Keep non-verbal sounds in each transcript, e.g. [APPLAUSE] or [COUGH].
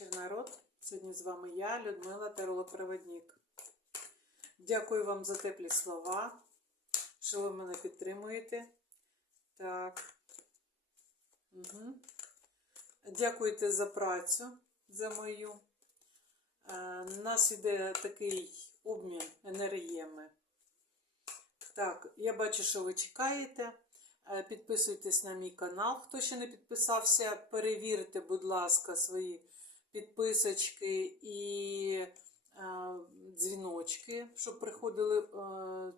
вечір, народ. Сьогодні з вами я, Людмила Таролопроводник. Дякую вам за теплі слова, що ви мене підтримуєте. Так. Угу. Дякуйте за працю за мою. Е, У нас іде такий обмін енергіями. Так, я бачу, що ви чекаєте. Е, Підписуйтесь на мій канал. Хто ще не підписався, перевірте, будь ласка, свої підписочки і е, дзвіночки, щоб приходили е,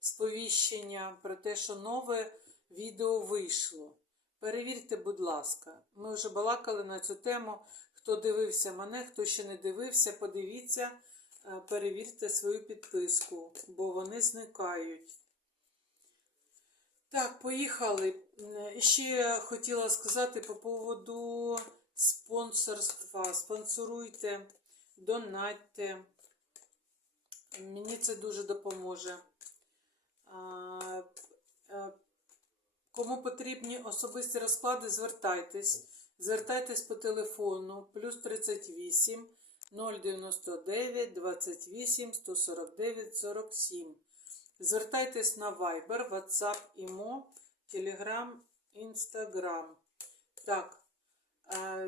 сповіщення про те, що нове відео вийшло. Перевірте, будь ласка. Ми вже балакали на цю тему. Хто дивився мене, хто ще не дивився, подивіться, е, перевірте свою підписку, бо вони зникають. Так, поїхали. Ще хотіла сказати по поводу спонсорства. Спонсоруйте, донатьте. Мені це дуже допоможе. Е, Кому потрібні особисті розклади, звертайтесь. Звертайтесь по телефону плюс 38 099 28 149 47. Звертайтесь на Viber, WhatsApp, Imo, Telegram, Instagram. Так,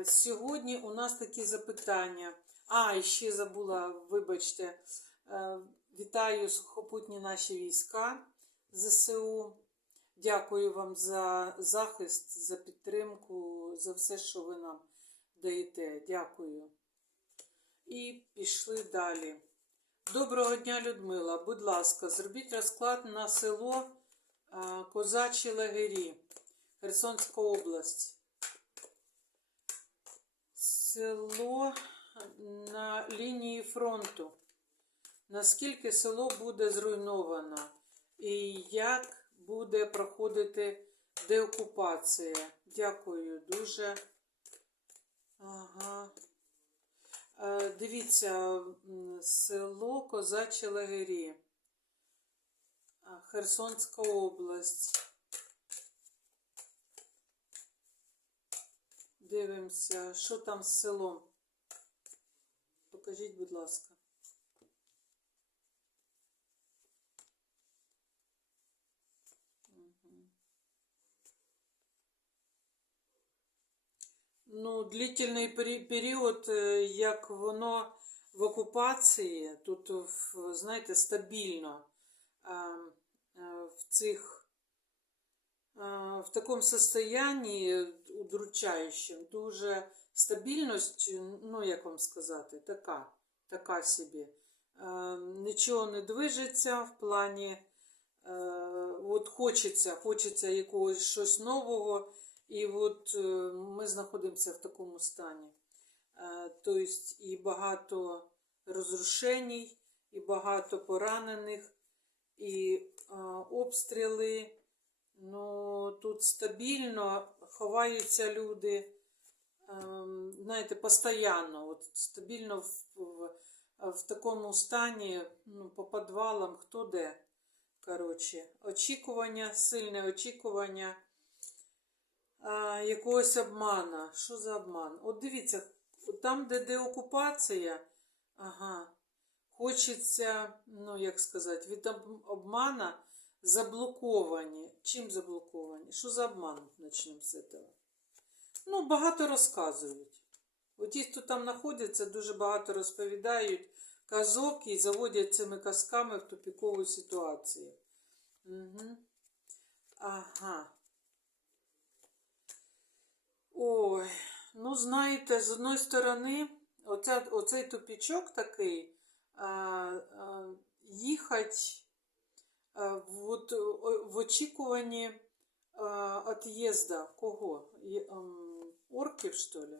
сьогодні у нас такі запитання. А, і ще забула, вибачте, е, вітаю сухопутні наші війська ЗСУ. Дякую вам за захист, за підтримку, за все, що ви нам даєте. Дякую. І пішли далі. Доброго дня, Людмила. Будь ласка, зробіть розклад на село Козачі Лагері, Херсонська область. Село на лінії фронту. Наскільки село буде зруйновано? І як буде проходити деокупація? Дякую дуже. Ага. Е, Дивіться, село Козачі Лагері, Херсонська область. Дивимося, що там з селом. Покажіть, будь ласка. Ну, длительний період, е, як воно в окупації, тут, знаєте, стабільно е, е, в цих е, в такому состоянні удручаючим, дуже стабільність, ну як вам сказати, така, така собі. Е, Нічого не движеться в плані, е, от хочеться, хочеться якогось щось нового. І от е, ми знаходимося в такому стані. Е, Тобто і багато розрушень, і багато поранених, і е, обстріли. Ну, тут стабільно ховаються люди, ем, знаєте, постійно, от стабільно в, в, в такому стані, ну, по підвалам, хто де. Коротше, очікування, сильне очікування а, якогось обмана. Що за обман? От дивіться, там, де деокупація, ага, хочеться, ну як сказати, від обмана заблоковані. Чим заблоковані? Що за обман? Почнемо з цього. Ну, багато розказують. От ті, хто там знаходяться, дуже багато розповідають казок і заводять цими казками в тупікову ситуацію. Угу. Ага. Ой, ну знаєте, з одної сторони, оця, оцей тупічок такий, а, а, їхать а, в, от, о- в очікуванні а, кого? Ем, орків, що ли?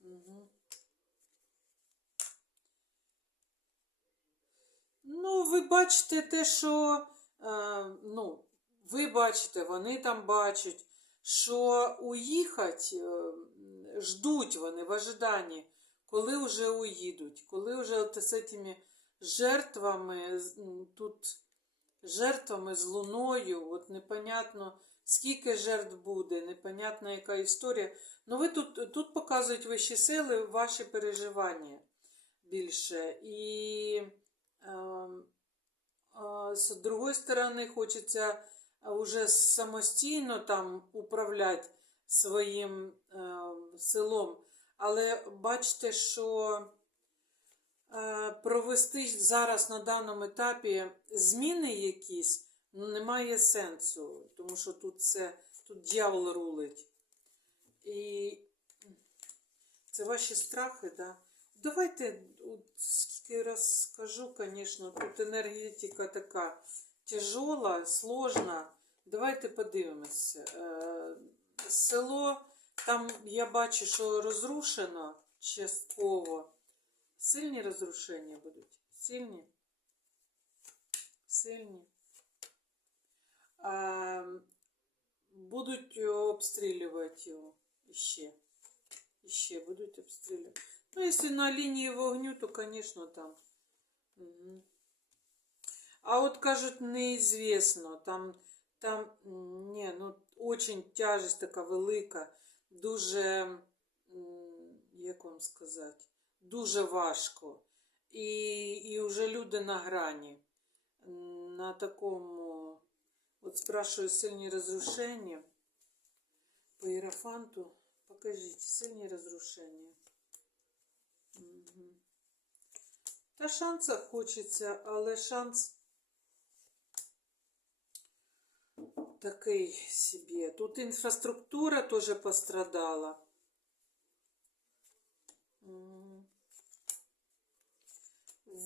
Угу. Ну, ви бачите те, що, е, ну, ви бачите, вони там бачать, що уїхать, е, ждуть вони в ожиданні, коли вже уїдуть, коли вже з цими жертвами, тут жертвами з луною, от непонятно, скільки жертв буде, непонятна яка історія. Ну, ви тут, тут показують вищі сили, ваші переживання більше. І е, е, з другої сторони, хочеться вже самостійно там управляти своїм е, селом. Але бачите, що провести зараз на даному етапі зміни якісь ну, немає сенсу, тому що тут це тут дьявол рулить. І це ваші страхи, да? Давайте, от скільки раз скажу, звісно, тут енергетика така тяжола, сложна. Давайте подивимося. Е, Село, там я бачу, що розрушено частково. Сильні розрушення будуть? Сильні? Сильні. А, будуть обстрілювати його іще. Іще будуть обстрілювати. Ну, якщо на лінії вогню, то, звісно, там. Угу. А от кажуть, неізвісно. Там, там, ні, ну, очень тяжесть така велика, дуже, як вам сказати, дуже важко. І, і вже люди на грані. На такому, от спрашиваю, сильні розрушення. По Іерофанту, покажіть, сильні розрушення. Мгм. Та шанса хочеться, але шанс такий собі. Тут інфраструктура теж пострадала.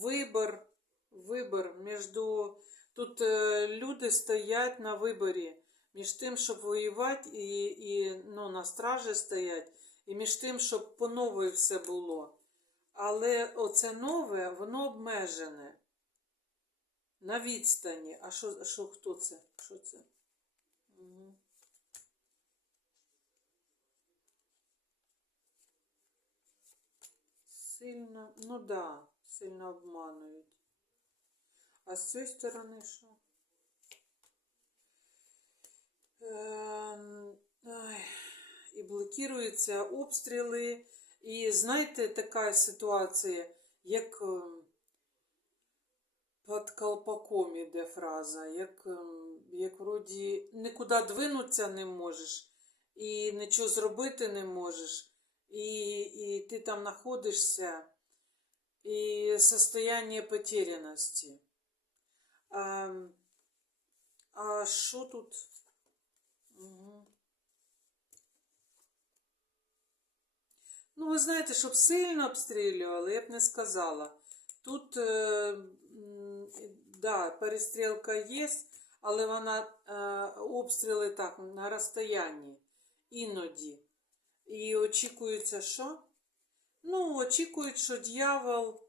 М. Вибор, вибор між тут е, люди стоять на виборі між тим, щоб воювати і, і ну, на стражі стоять, і між тим, щоб по новій все було. Але оце нове, воно обмежене. На відстані. А що, що хто це? Що це? Мгм. Сильно, ну да, сильно обманують. А з цієї сторони що? Ем, і блокуються обстріли. І знаєте, така ситуація, як ем, під колпаком іде фраза, як, ем, як вроді нікуди двинутися не можеш, і нічого зробити не можеш, і, і ти там знаходишся, і состояние потеряності. А, а що тут? Угу. Ну, ви знаєте, щоб сильно обстрілювали, я б не сказала. Тут, е, да, перестрілка є, але вона е, обстріли так на розстоянні іноді. І очікується, що? Ну, очікують, що дьявол,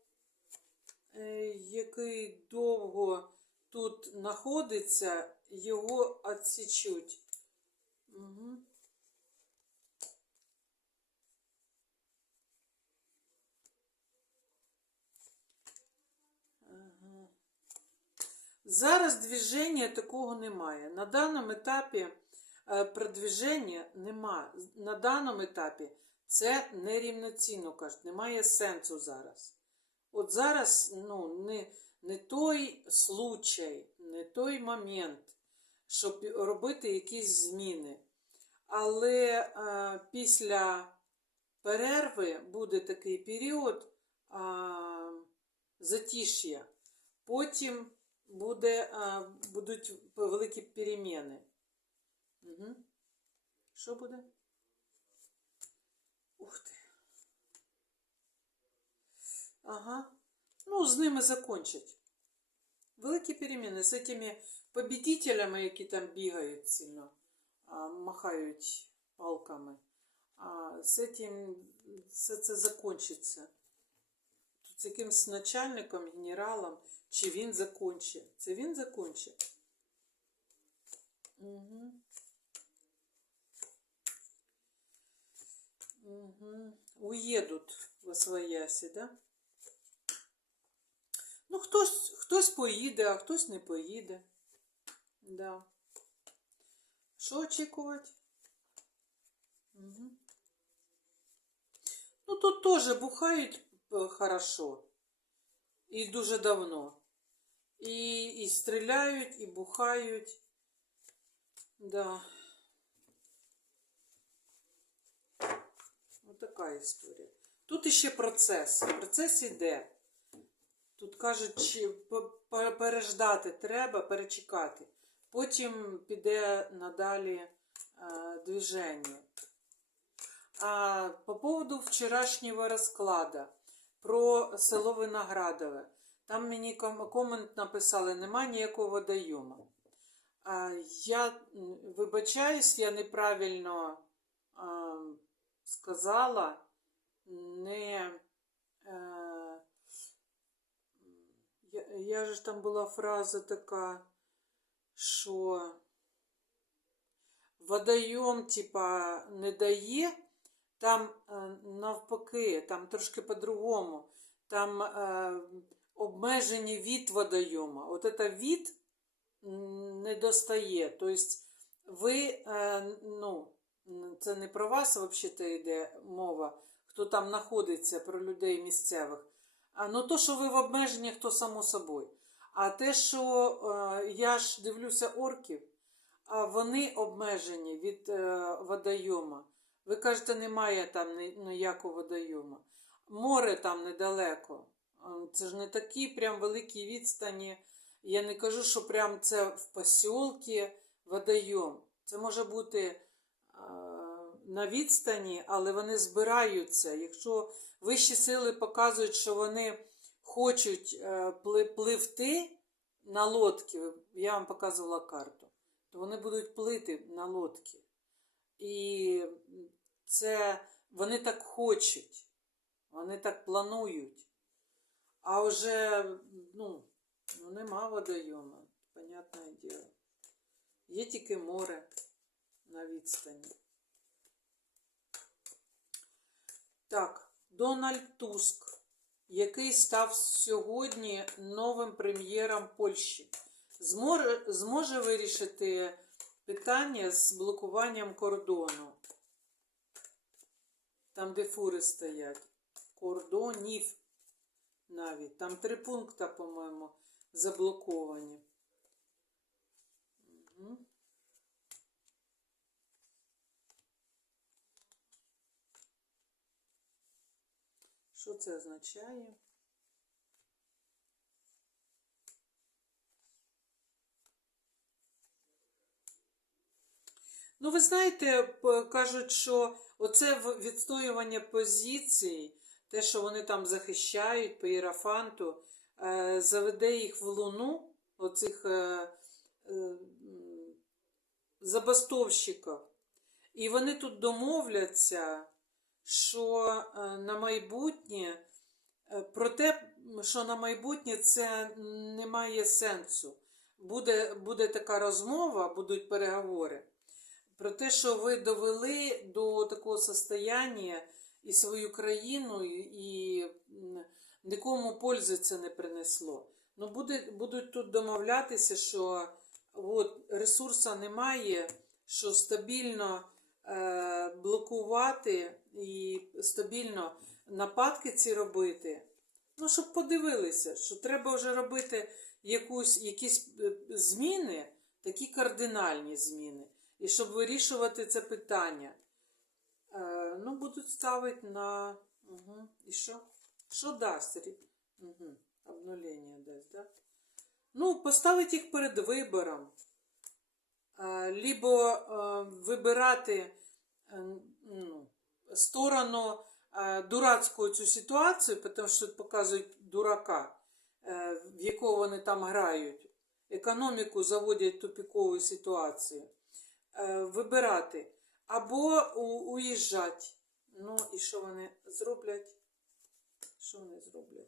е, який довго тут знаходиться, його відсічуть. Угу. Зараз движення такого немає. На даному етапі е, продвіження немає. На даному етапі це нерівноцінно кажуть, немає сенсу зараз. От зараз ну, не, не той случай, не той момент, щоб робити якісь зміни. Але е, після перерви буде такий період. Е, затиш'я. Потім буде, а, будуть великі переміни. Угу. Що буде? Ух ти. Ага. Ну, з ними закончать. Великі переміни з цими победителями, які там бігають сильно, махають палками. А з цим все це закончиться з якимсь начальником, генералом, чи він закончить. Це він закончить. Угу. Угу. Уїдуть в Освоясі, да? Ну, хтось, хтось поїде, а хтось не поїде. Да. Що очікувати? Угу. Ну, тут теж бухають е, хорошо. І дуже давно. І, і стріляють, і бухають. Да. Така історія. Тут іще процес. Процес іде. Тут кажуть, чи переждати треба, перечекати. Потім піде надалі е, движення. А по поводу вчорашнього розкладу про село Виноградове. Там мені комент написали, нема ніякого водойому. А, я вибачаюсь, я неправильно а, сказала, не. Е, я, я же ж там була фраза така, що водойом, типа, не дає, там е, навпаки, там трошки по-другому. Там е, обмежені від водойома. От це від не достає. Тобто ви, е, ну, це не про вас взагалі йде мова, хто там знаходиться, про людей місцевих. А ну то, що ви в обмеженнях, то само собою. А те, що е, я ж дивлюся орків, а вони обмежені від е, водойома. Ви кажете, немає там ніякого водойома. Море там недалеко. Е, Це ж не такі прям великі відстані. Я не кажу, що прям це в посілки водойом. Це може бути на відстані, але вони збираються. Якщо вищі сили показують, що вони хочуть е, пливти на лодки, я вам показувала карту, то вони будуть плити на лодки. І це вони так хочуть, вони так планують. А вже ну, ну нема водойома, понятне діло. Є тільки море на відстані. Так, Дональд Туск, який став сьогодні новим прем'єром Польщі, зможе, зможе вирішити питання з блокуванням кордону. Там, де фури стоять. Кордонів навіть. Там три пункти, по-моєму, заблоковані. Угу. Що це означає? Ну, ви знаєте, кажуть, що оце відстоювання позицій, те, що вони там захищають по іерафанту, е, заведе їх в луну, оцих е, е, забастовщиків. І вони тут домовляться, що е, на майбутнє, е, про те, що на майбутнє це не має сенсу. Буде, буде така розмова, будуть переговори про те, що ви довели до такого состояння і свою країну, і, нікому пользи це не принесло. Ну, буде, будуть тут домовлятися, що от, ресурсу немає, що стабільно е, блокувати і стабільно нападки ці робити. Ну, щоб подивилися, що треба вже робити якусь, якісь е, зміни, такі кардинальні зміни. І щоб вирішувати це питання. Е, ну, будуть ставити на. Угу. І що? Що дасть? Угу. Обнулення дасть, да? Ну, поставити їх перед вибором. Е, либо е, вибирати е, ну, сторону е, дурацьку цю ситуацію, тому що показують дурака, е, в якого вони там грають. Економіку заводять в тупікову ситуацію. Е, вибирати або уїжджати. Ну, і що вони зроблять? Що вони зроблять?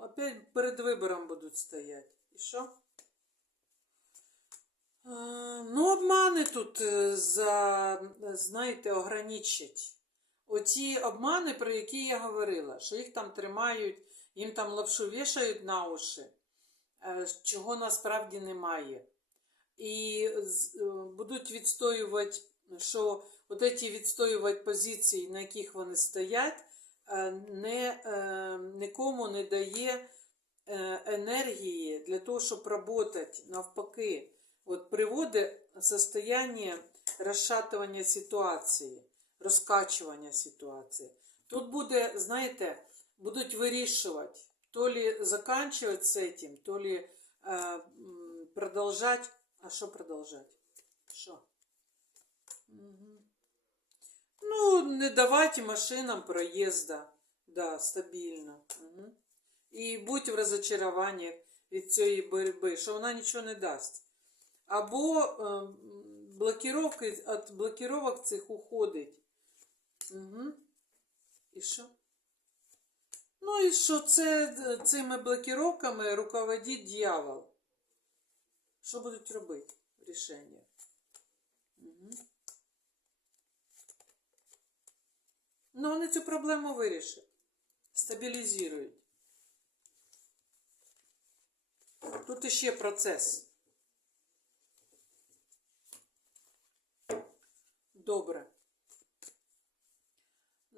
Опять перед вибором будуть стояти. І що? Ну, обмани тут за, знаєте, ограничать. Оті обмани, про які я говорила, що їх там тримають, їм там лапшу вішають на уші, е, чого насправді немає. і е, будуть відстоювати, що от ці відстоювати позиції, на яких вони стоять, е, не, нікому не дає енергії для того, щоб працювати навпаки. От приводить состояние розшатування ситуації, розкачування ситуації. Тут буде, знаєте, будуть вирішувати, то ли заканчивать з цим, то ли е, м. А що продовжать? Що? Мгм. Ну, не давайте машинам проїзда. Да, стабільно. Угу. І будь в розочаруванні від цієї боротьби, що вона нічого не дасть. Або е, м, блокировки, від блокировок цих уходить. Угу. І що? Ну і що це цими блокировками руководить дьявол. Що будуть робити? Рішення. Угу. Ну, вони цю проблему вирішать. Стабілізують. Тут іще процес. Добре.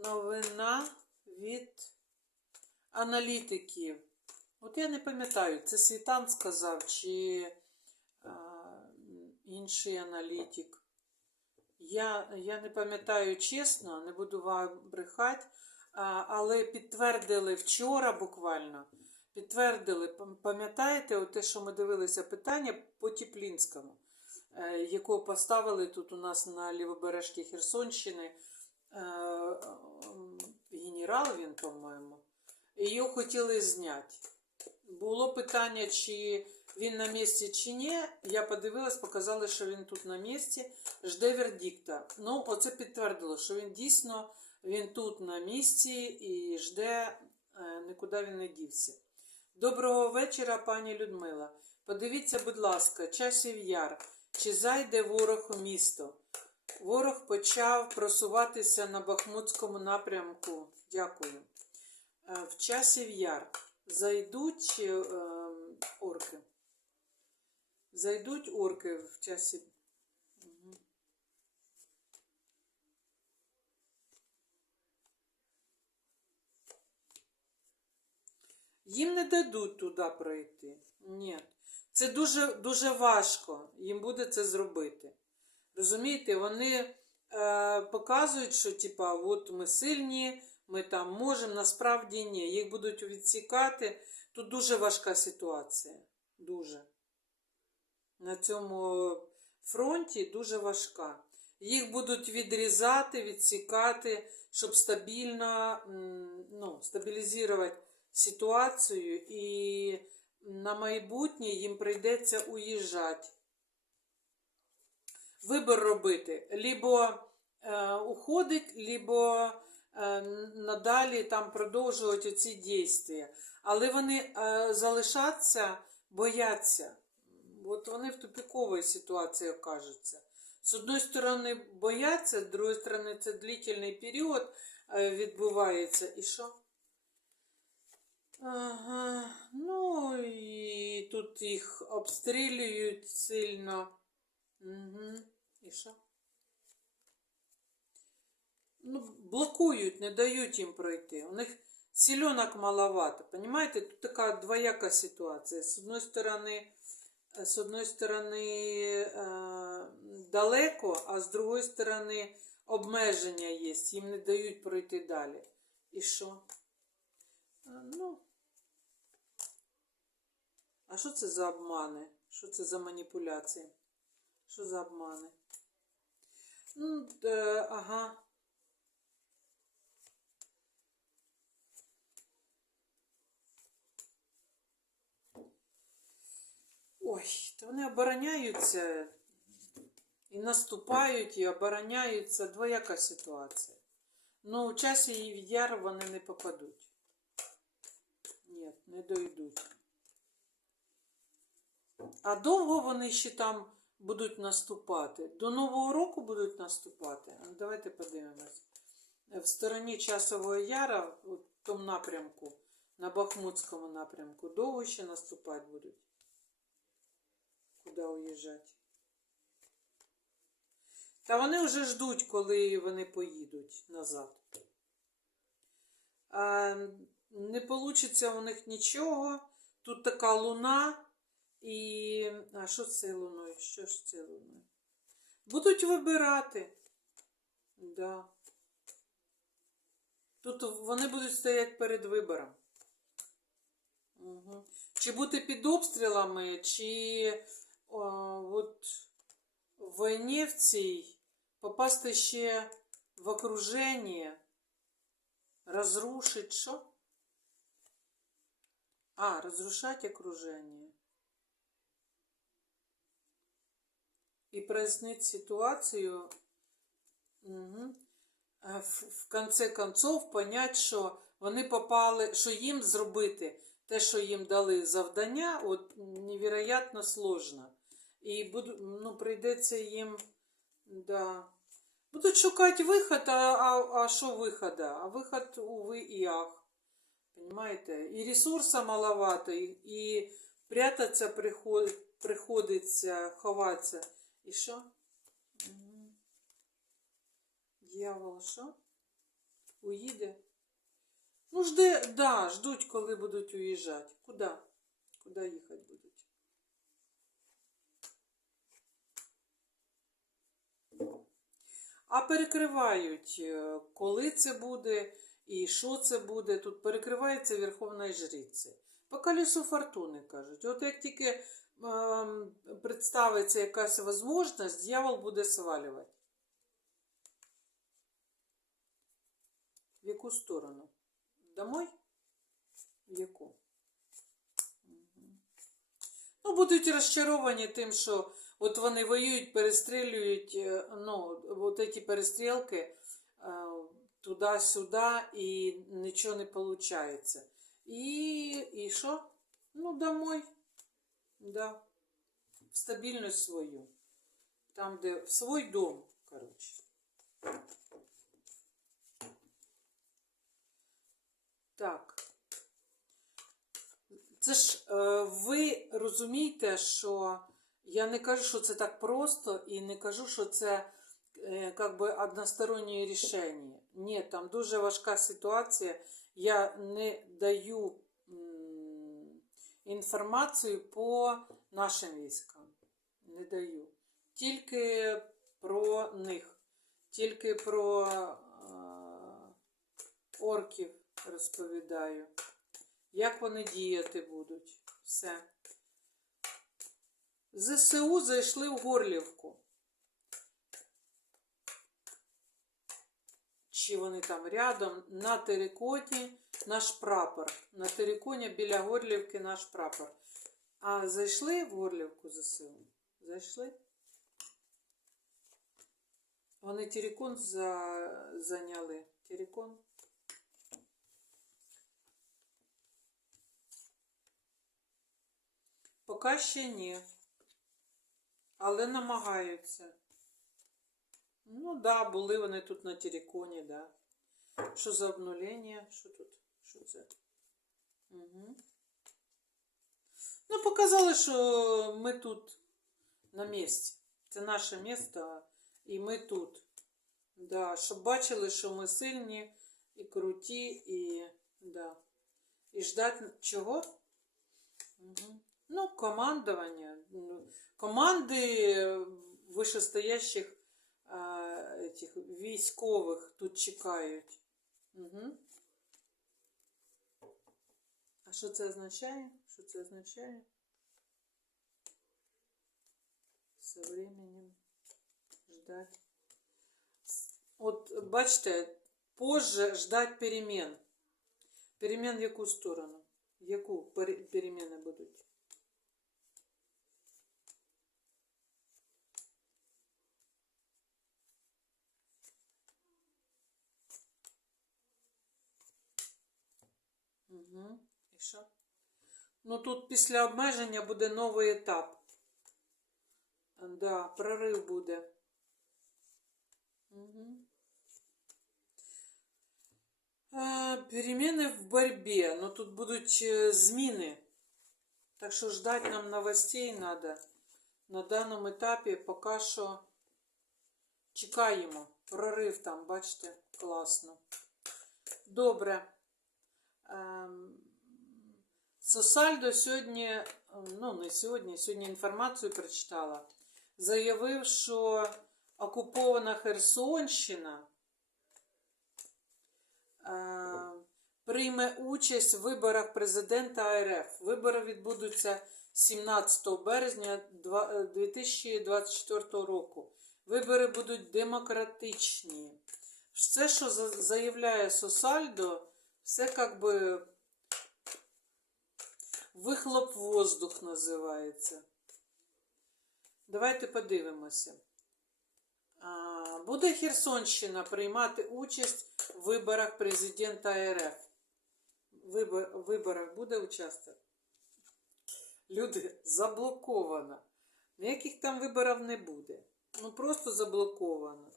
Новина від аналітиків. От я не пам'ятаю, це Світан сказав, чи а, інший аналітик. Я, я не пам'ятаю чесно, не буду вам брехати, а, але підтвердили вчора буквально. Підтвердили, пам'ятаєте, те, що ми дивилися питання по Тіплінському, е, якого поставили тут у нас на лівобережці Херсонщини. Е, м, Генерал він, по-моєму. Його хотіли зняти. Було питання, чи він на місці, чи ні. Я подивилась, показали, що він тут на місці, жде вердикта. Ну, оце підтвердило, що він дійсно він тут на місці і жде, е, нікуди він не дівся. Доброго вечора, пані Людмила. Подивіться, будь ласка, часів яр. Чи зайде ворог у місто? Ворог почав просуватися на Бахмутському напрямку. Дякую. Е, В часів яр зайдуть е, ем, орки. Зайдуть орки в часі. Їм не дадуть туди пройти. Ні. Це дуже, дуже важко. Їм буде це зробити. Розумієте, вони е, показують, що типа, от ми сильні, ми там можемо, насправді ні. Їх будуть відсікати. Тут дуже важка ситуація. Дуже. На цьому фронті дуже важка. Їх будуть відрізати, відсікати, щоб стабільно ну, стабілізувати ситуацію, і на майбутнє їм прийдеться уїжджати. Вибір робити. Либо е, уходить, либо е, надалі там продовжувати ці дії. Але вони е, залишаться, бояться. От вони в тупиковій ситуації окажуться. З одної сторони бояться, з другої сторони це длительний період е, відбувається. І що? Ага, ну і тут їх обстрілюють сильно. Угу. І що? Ну, блокують, не дають їм пройти. У них сіленок маловато. Понимаете, тут така двояка ситуація. З одної сторони, з одної сторони е, далеко, а з другої сторони обмеження є. Їм не дають пройти далі. І що? Е, Ну. А що це за обмани? Що це за маніпуляції? Що за обмани? Ну, е, ага. Ой, то вони обороняються і наступають, і обороняються. Двояка ситуація. Ну, у часі і яр вони не попадуть. Ні, не дойдуть. А довго вони ще там будуть наступати? До Нового року будуть наступати? Ну, Давайте подивимось. В стороні Часового Яра, в тому напрямку, на Бахмутському напрямку, довго ще наступати будуть. Куди уїжджати? Та вони вже ждуть, коли вони поїдуть назад. Не вийде у них нічого. Тут така луна і. А що з цією луною? Що з цією луною? Будуть вибирати. Да. Тут вони будуть стояти перед вибором. Угу. Чи бути під обстрілами, чи о, от в війні в цій попасти ще в окруження, розрушить що? А, разрушать окружение. И прояснить ситуацию. Угу. В, конце концов понять, що вони попали, що їм зробити те, що їм дали завдання, от невероятно сложно. І буду, ну, прийдеться їм, да. Будуть шукати виход, а, а, а що виходу? А виход, увы, і ах. Понимаете? І ресурсу маловато, і, і прятаться приход, приходиться, ховатися. І що? Угу. Дьявол, що? Уїде? Ну, жде, да, ждуть, коли будуть уїжджати. Куди? Куди їхати будуть? А перекривають, е, коли це буде і що це буде. Тут перекривається Верховної Жриці. По колесу фортуни кажуть. От як тільки представиться якась можливість, дьявол буде свалювати. В яку сторону? Домой? В яку? Ну, будуть розчаровані тим, що от вони воюють, перестрілюють, е, ну, от ці перестрілки е, туди-сюди і нічого не виходить. І, і що? Ну, домой. Да. В стабільність свою. Там, де в свій дом, коротше. Так. Це ж е, ви розумієте, що я не кажу, що це так просто, і не кажу, що це е, как би одностороннє рішення. Ні, там дуже важка ситуація. Я не даю інформацію по нашим військам. Не даю. Тільки про них, тільки про е, орків розповідаю. Як вони діяти будуть? Все. ЗСУ зайшли в Горлівку. Чи вони там рядом, на териконі наш прапор. На териконі біля Горлівки наш прапор. А зайшли в Горлівку ЗСУ? Зайшли? Вони терикон за... зайняли. Терикон. Поки ще ні. Але намагаються. Ну да, були вони тут на териконі, да. Що за обнулення? Що тут? Що це? Угу. Ну, показали, що ми тут на місці. Це наше місто, і ми тут. Да, щоб бачили, що ми сильні і круті, і да. І ждати чого? Угу. Ну, командування. Ну, Команди вищестоящих этих військових тут чекають. Угу. А що це означає? Що це означає? Со временем ждать. От, бачите, позже ждать перемен. Перемен в яку сторону? В яку пере- переміни будуть? Угу. І що? Ну тут після обмеження буде новий етап. Да, прорив буде. Угу. А, перемены в борьбе. Ну тут будуть е, зміни. Так що ждать нам новостей надо. На даному етапі поки що Чекаємо. Прорив там, бачите, класно. Добре. Ем, Сосальдо сьогодні, ну не сьогодні, сьогодні інформацію прочитала. Заявив, що окупована Херсонщина е, прийме участь в виборах президента РФ. Вибори відбудуться 17 березня е, 2024 року. Вибори будуть демократичні. Все, що заявляє Сосальдо, все як би вихлоп воздух називається. Давайте подивимося. Буде Херсонщина приймати участь в виборах президента РФ. Вибор, виборах буде участвувати. Люди, заблоковано. Ніяких там виборів не буде. Ну просто заблоковано.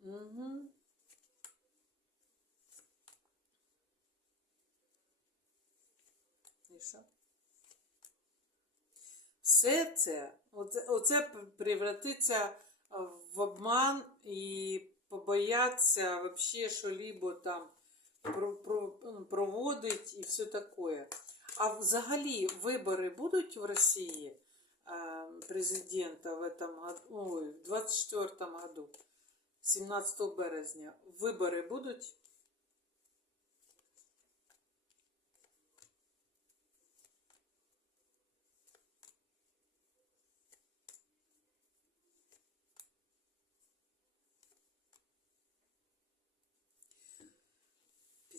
Угу. Що? Все це, оце, оце превратиться в обман і побояться вообще що-либо там ну, проводить і все таке. А взагалі вибори будуть в Росії е, президента в этом году, ой, в 24 году, 17 березня. Вибори будуть?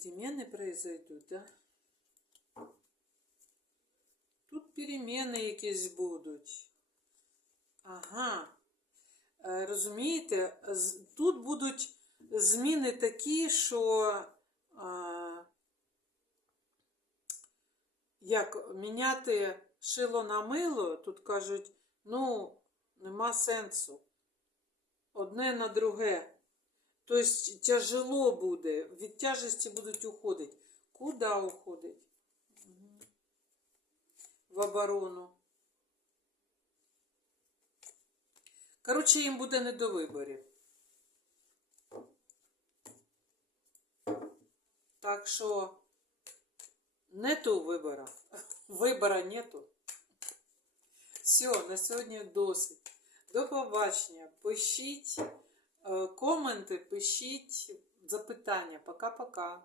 Перемены произойдут, да? Тут переміни якісь будуть. Ага. Е, Розумієте, тут будуть зміни такі, що а, як міняти шило на мило, тут кажуть, ну, нема сенсу. Одне на друге. Тобто тяжело буде, від тяжесті будуть уходити. Куди уходить? В оборону. Коротше, їм буде не до виборів. Так що нету вибора. [LAUGHS] Вибора нету. Все, на сьогодні досить. До побачення. Пишіть коменти, пишіть запитання. Пока-пока.